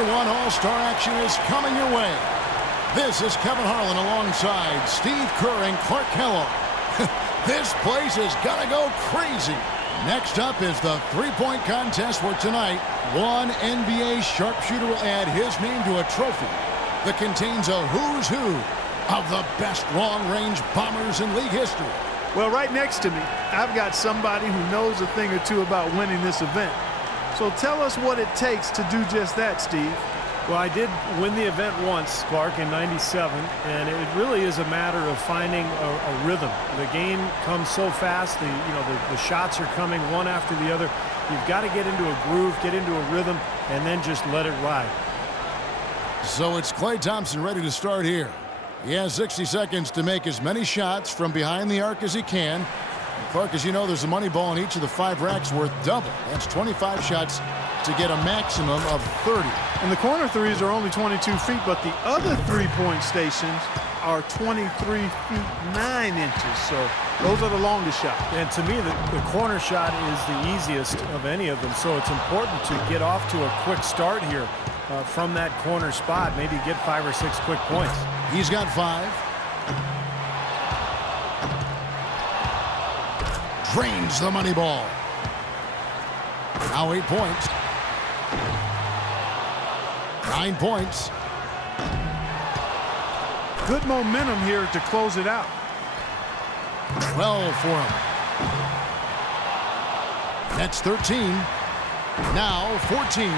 everyone. All-Star action is coming your way. This is Kevin Harlan alongside Steve Kerr and Clark Kellogg. This place is gonna go crazy. Next up is the three-point contest where tonight one NBA sharpshooter will add his name to a trophy that contains a who's who of the best long-range bombers in league history. Well, right next to me, I've got somebody who knows a thing or two about winning this event. So tell us what it takes to do just that, Steve. Well, I did win the event once, Clark, in '97, and it really is a matter of finding a rhythm. The game comes so fast, the shots are coming one after the other. You've got to get into a groove, get into a rhythm, and then just let it ride. So it's Klay Thompson ready to start here. He has 60 seconds to make as many shots from behind the arc as he can. And Clark, as you know, there's a money ball in each of the 5 racks worth double. That's 25 shots to get a maximum of 30. And the corner threes are only 22 feet, but the other three-point stations are 23 feet 9 inches. So those are the longest shots. And to me, the corner shot is the easiest of any of them. So it's important to get off to a quick start here from that corner spot. Maybe get 5 or 6 quick points. He's got 5. Drains the money ball. Now 8 points. 9 points. Good momentum here to close it out. 12 for him. That's 13. Now 14.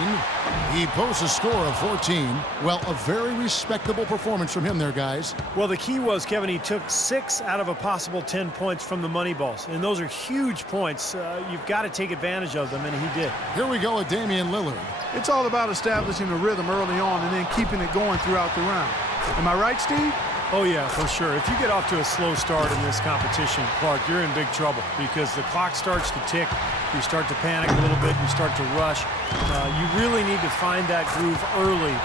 He posts a score of 14. Well, a very respectable performance from him there, guys. Well, the key was, Kevin, he took 6 out of a possible 10 points from the money balls. And those are huge points. You've got to take advantage of them, and he did. Here we go with Damian Lillard. It's all about establishing a rhythm early on and then keeping it going throughout the round. Am I right, Steve? Oh, yeah, for sure. If you get off to a slow start in this competition, Clark, you're in big trouble because the clock starts to tick. You start to panic a little bit. You start to rush. You really need to find that groove early,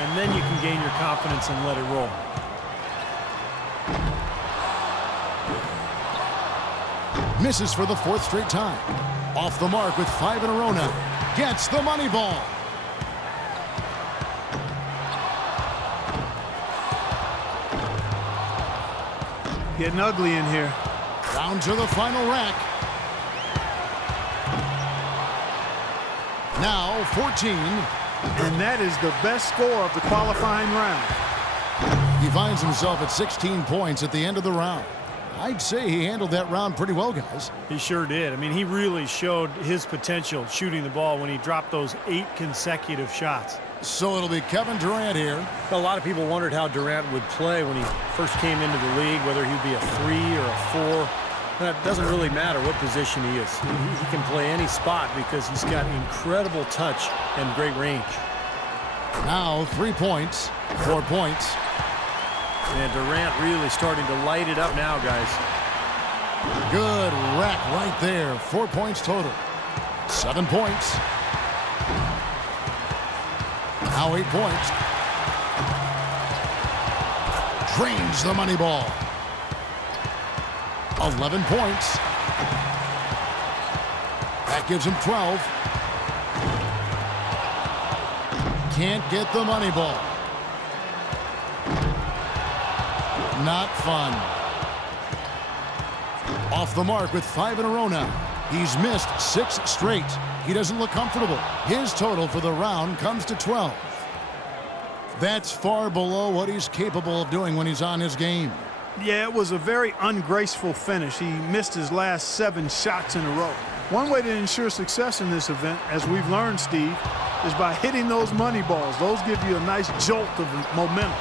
and then you can gain your confidence and let it roll. Misses for the 4th straight time. Off the mark with 5 in a row now. Gets the money ball. Getting ugly in here. Down to the final rack. Now 14. And that is the best score of the qualifying round. He finds himself at 16 points at the end of the round. I'd say he handled that round pretty well, guys. He sure did. I mean, he really showed his potential shooting the ball when he dropped those 8 consecutive shots. So it'll be Kevin Durant here. A lot of people wondered how Durant would play when he first came into the league, whether he'd be a 3 or a 4. That doesn't really matter what position he is. He can play any spot because he's got incredible touch and great range. Now 3 points, 4 points. And Durant really starting to light it up now, guys. Good rack right there. 4 points total. 7 points. Now 8 points. Drains the money ball. 11 points. That gives him 12. Can't get the money ball. Not fun. Off the mark with 5 in a row now. He's missed 6 straight. He doesn't look comfortable. His total for the round comes to 12. That's far below what he's capable of doing when he's on his game. Yeah, it was a very ungraceful finish. He missed his last 7 shots in a row. One way to ensure success in this event, as we've learned, Steve, is by hitting those money balls. Those give you a nice jolt of momentum.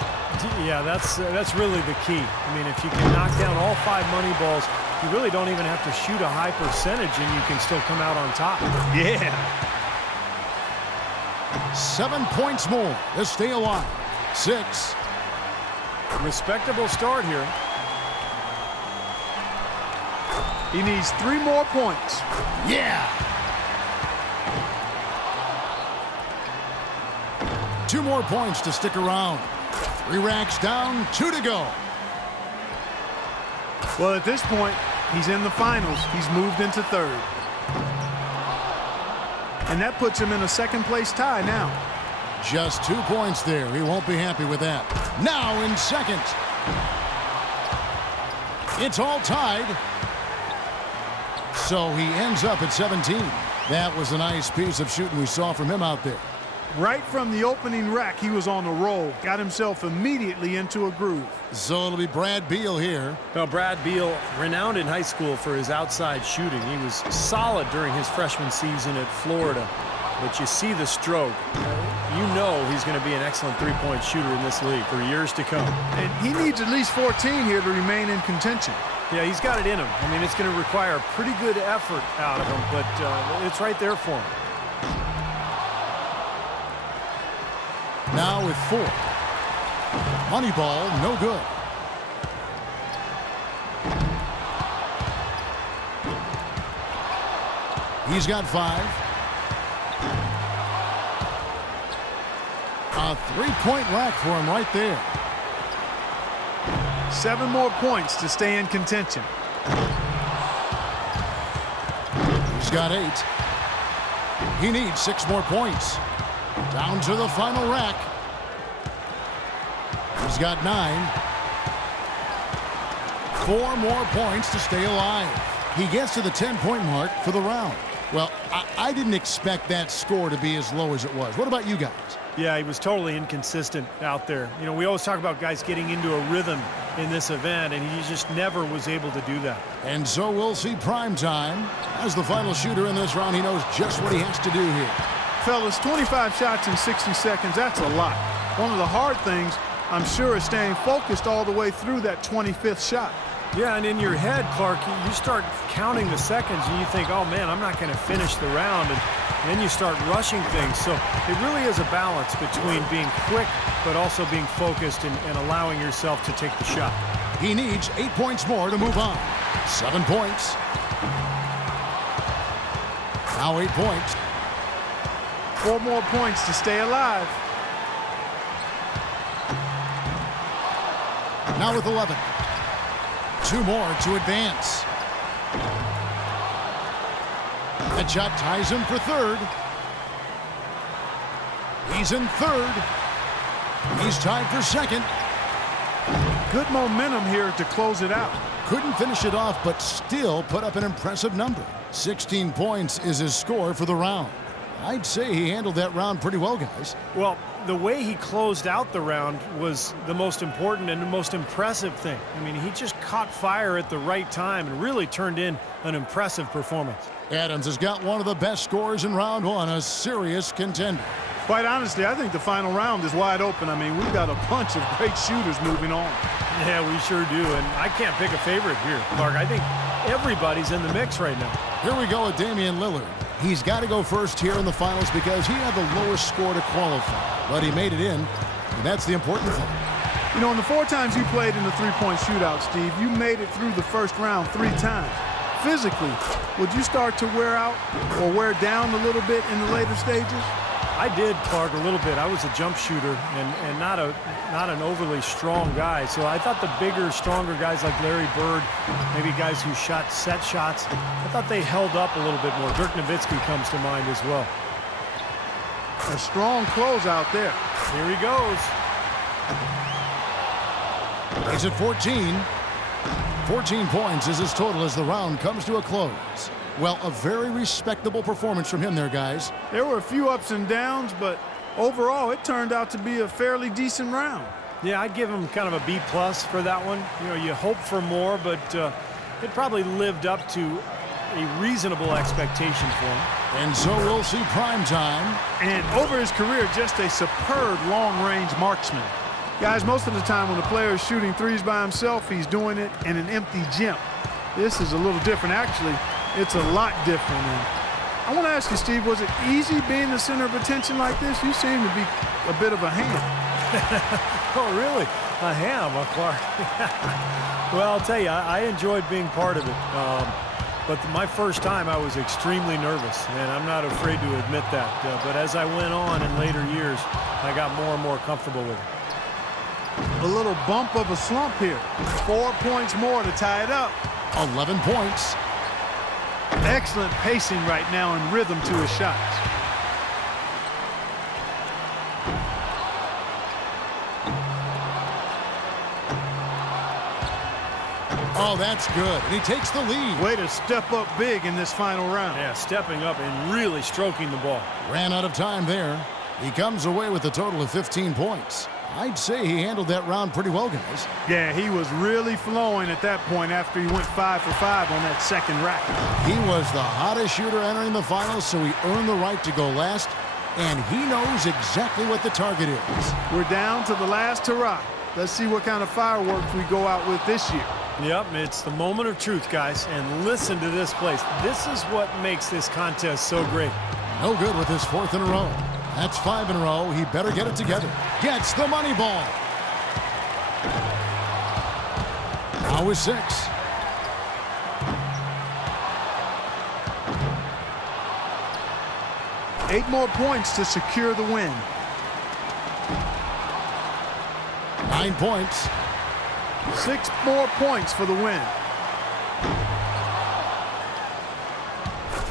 Yeah, that's really the key. I mean, if you can knock down all 5 money balls, you really don't even have to shoot a high percentage and you can still come out on top. Yeah. 7 points more to stay alive. 6. Respectable start here. He needs 3 more points. Yeah. 2 more points to stick around. 3 racks down, 2 to go. Well, at this point, he's in the finals. He's moved into 3rd. And that puts him in a 2nd place tie now. Just 2 points there. He won't be happy with that. Now in second. It's all tied. So he ends up at 17. That was a nice piece of shooting we saw from him out there. Right from the opening rack, he was on a roll. Got himself immediately into a groove. So it'll be Brad Beal here. Well, Brad Beal, renowned in high school for his outside shooting. He was solid during his freshman season at Florida. But you see the stroke. You know he's going to be an excellent three-point shooter in this league for years to come. And he needs at least 14 here to remain in contention. Yeah, he's got it in him. I mean, it's going to require a pretty good effort out of him, but it's right there for him. Now with 4. Money ball, no good. He's got 5. A three-point rack for him right there. 7 more points to stay in contention. He's got 8. He needs 6 more points. Down to the final rack. He's got 9. 4 more points to stay alive. He gets to the 10-point mark for the round. Well, I didn't expect that score to be as low as it was. What about you guys? Yeah, he was totally inconsistent out there. You know, we always talk about guys getting into a rhythm in this event, and he just never was able to do that. And so we'll see prime time. As the final shooter in this round, he knows just what he has to do here. Fellas, 25 shots in 60 seconds, that's a lot. One of the hard things, I'm sure, is staying focused all the way through that 25th shot. Yeah, and in your head, Clark, you start counting the seconds, and you think, oh, man, I'm not going to finish the round. And then you start rushing things. So it really is a balance between being quick but also being focused and allowing yourself to take the shot. He needs 8 points more to move on. 7 points. Now 8 points. 4 more points to stay alive. Now with 11. 2 more to advance. That shot ties him for third. He's in third. He's tied for second. Good momentum here to close it out. Couldn't finish it off, but still put up an impressive number. 16 points is his score for the round. I'd say he handled that round pretty well, guys. Well, the way he closed out the round was the most important and the most impressive thing. I mean, he just caught fire at the right time and really turned in an impressive performance. Adams has got one of the best scores in round 1, a serious contender. Quite honestly, I think the final round is wide open. I mean, we've got a bunch of great shooters moving on. Yeah, we sure do, and I can't pick a favorite here, Clark. I think everybody's in the mix right now. Here we go with Damian Lillard. He's got to go first here in the finals because he had the lowest score to qualify. But he made it in, and that's the important thing. You know, in the 4 times you played in the three-point shootout, Steve, you made it through the first round 3 times. Physically, would you start to wear out or wear down a little bit in the later stages? I did, Clark, a little bit. I was a jump shooter and not an overly strong guy. So I thought the bigger, stronger guys like Larry Bird, maybe guys who shot set shots, I thought they held up a little bit more. Dirk Nowitzki comes to mind as well. A strong close out there. Here he goes. He's at 14. 14 points is his total as the round comes to a close. Well, a very respectable performance from him there, guys. There were a few ups and downs, but overall it turned out to be a fairly decent round. Yeah, I'd give him kind of a B+ for that one. You know, you hope for more, but it probably lived up to a reasonable expectation for him. And so we'll see prime time. And over his career, just a superb long-range marksman. Guys, most of the time when a player is shooting threes by himself, he's doing it in an empty gym. This is a little different, actually. It's a lot different. And I want to ask you, Steve, was it easy being the center of attention like this? You seem to be a bit of a ham. Oh, really? A ham, Clark? Well, I'll tell you, I enjoyed being part of it. But my first time, I was extremely nervous, and I'm not afraid to admit that. But as I went on in later years, I got more and more comfortable with it. A little bump of a slump here. 4 points more to tie it up. 11 points. Excellent pacing right now and rhythm to his shots. Oh, that's good. And he takes the lead. Way to step up big in this final round. Yeah, stepping up and really stroking the ball. Ran out of time there. He comes away with a total of 15 points. I'd say he handled that round pretty well, guys. Yeah, he was really flowing at that point after he went 5 for 5 on that second rack. He was the hottest shooter entering the finals, so he earned the right to go last, and he knows exactly what the target is. We're down to the last hurrah. Let's see what kind of fireworks we go out with this year. Yep, it's the moment of truth, guys, and listen to this place. This is what makes this contest so great. No good with his 4th in a row. That's 5 in a row. He better get it together. Gets the money ball. Now with 6. Eight more points to secure the win. 9 points. 6 more points for the win.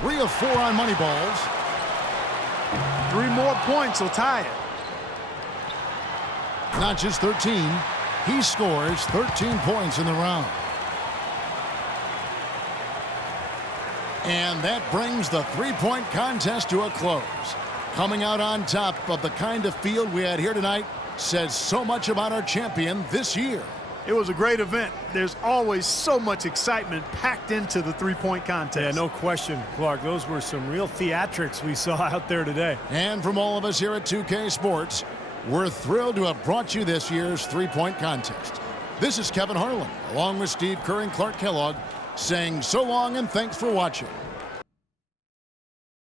3 of 4 on money balls. 3 more points will tie it. Not just 13. He scores 13 points in the round. And that brings the three-point contest to a close. Coming out on top of the kind of field we had here tonight says so much about our champion this year. It was a great event. There's always so much excitement packed into the three-point contest. Yeah, no question, Clark. Those were some real theatrics we saw out there today. And from all of us here at 2K Sports, we're thrilled to have brought you this year's three-point contest. This is Kevin Harlan, along with Steve Kerr and Clark Kellogg, saying so long and thanks for watching.